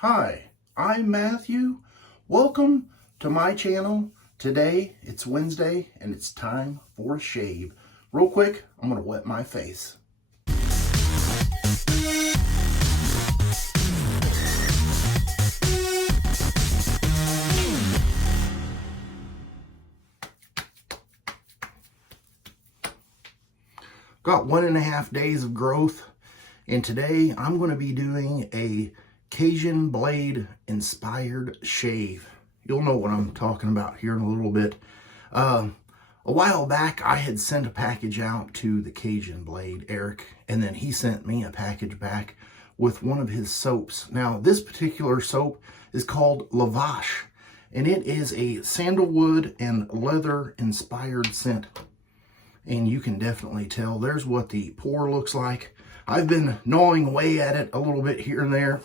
Hi, I'm Matthew. Welcome to my channel. Today it's Wednesday and it's time for a shave. Real quick, I'm gonna wet my face. Got 1.5 days of growth, and today I'm going to be doing a Cajun blade inspired shave. You'll know what I'm talking about here in a little bit. A while back I had sent a package out to the Cajun blade, Eric, and then he sent me a package back with one of his soaps. Now this particular soap is called Lavash, and it is a sandalwood and leather inspired scent. And you can definitely tell. There's what the pour looks like. I've been gnawing away at it a little bit here and there.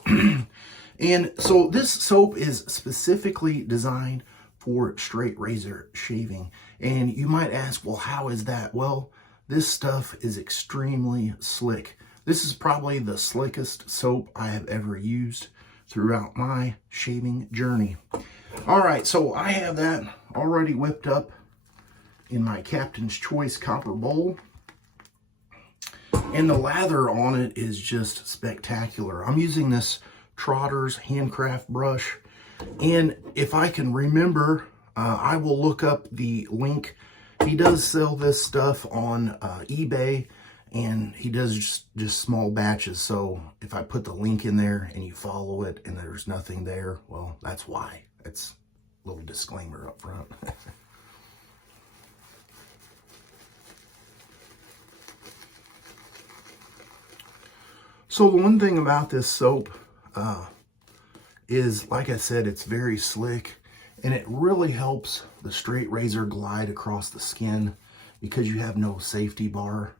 And so this soap is specifically designed for straight razor shaving. And you might ask, well, how is that? Well, this stuff is extremely slick. This is probably the slickest soap I have ever used throughout my shaving journey. All right, so I have that already whipped up in my Captain's Choice copper bowl, and the lather on it is just spectacular. I'm using this Trotters handcraft brush, and if I can remember, I will look up the link. He does sell this stuff on eBay, and he does just small batches, so if I put the link in there and you follow it and there's nothing there, well, that's why. That's a little disclaimer up front. So the one thing about this soap is, like I said, it's very slick, and it really helps the straight razor glide across the skin because you have no safety bar.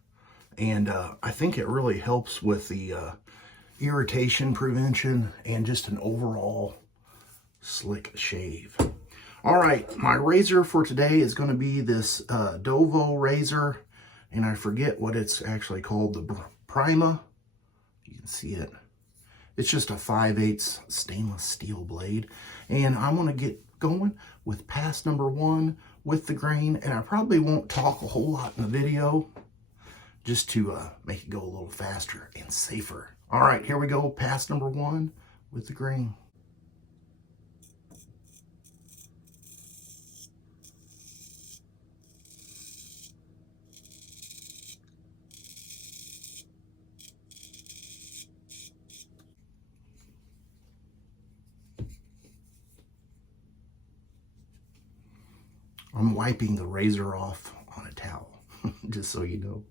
And I think it really helps with the irritation prevention and just an overall slick shave. All right, my razor for today is going to be this Dovo Razor, and I forget what it's actually called, the Pinaud. You can see it. It's just a 5/8 stainless steel blade. And I'm going to get going with pass number 1 with the grain. And I probably won't talk a whole lot in the video, just to make it go a little faster and safer. All right, here we go. Pass number 1 with the grain. I'm wiping the razor off on a towel, just so you know.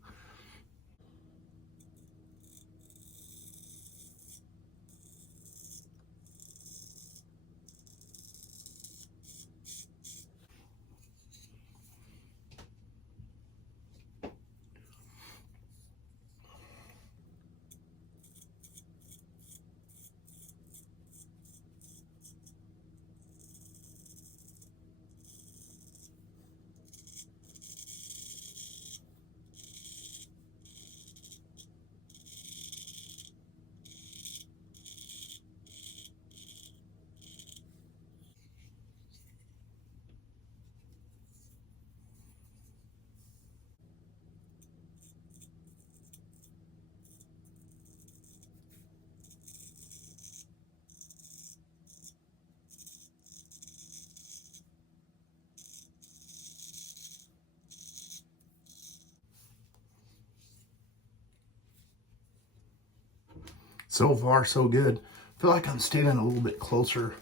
So far, so good. I feel like I'm standing a little bit closer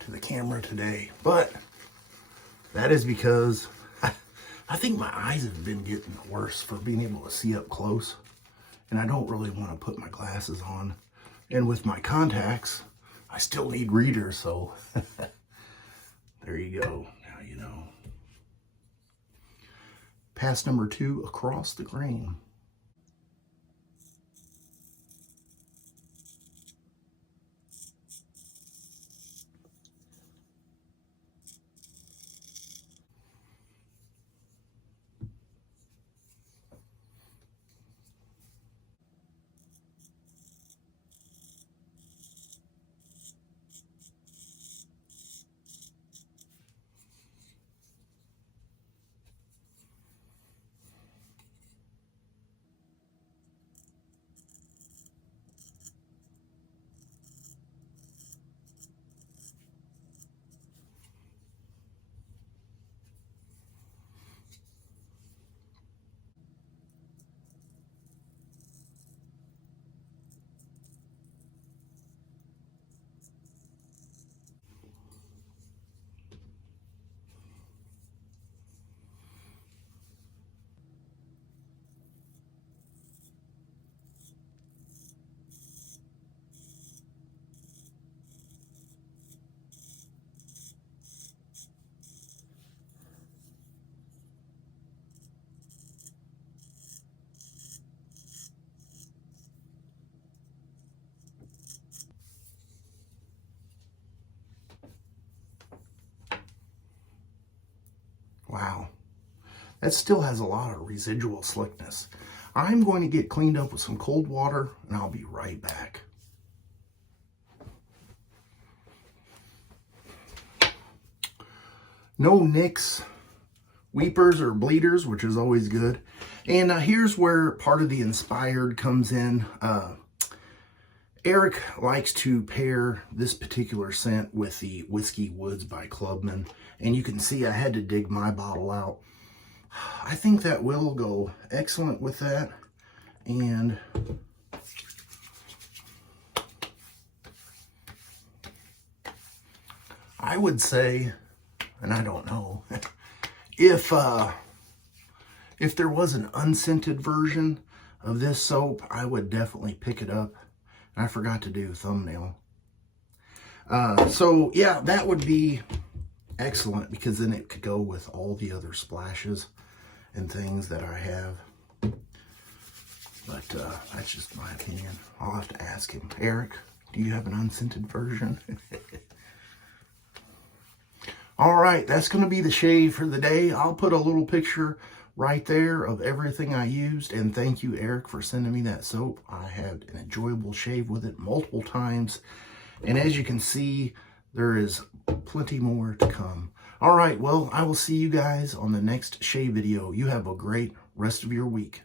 to the camera today, but that is because I think my eyes have been getting worse for being able to see up close, and I don't really want to put my glasses on. And with my contacts, I still need readers, so there you go. Now you know. Pass number 2 across the grain. Wow. That still has a lot of residual slickness. I'm going to get cleaned up with some cold water, and I'll be right back. No nicks, weepers, or bleeders, which is always good. And here's where part of the inspired comes in. Eric likes to pair this particular scent with the Whiskey Woods by Clubman. And you can see I had to dig my bottle out. I think that will go excellent with that. And I would say, and I don't know, if there was an unscented version of this soap, I would definitely pick it up. I forgot to do a thumbnail. So yeah, that would be excellent, because then it could go with all the other splashes and things that I have. But that's just my opinion. I'll have to ask him. Eric, do you have an unscented version? All right, that's going to be the shave for the day. I'll put a little picture right there of everything I used. And thank you, Eric, for sending me that soap. I had an enjoyable shave with it multiple times. And as you can see, there is plenty more to come. All right, well, I will see you guys on the next shave video. You have a great rest of your week.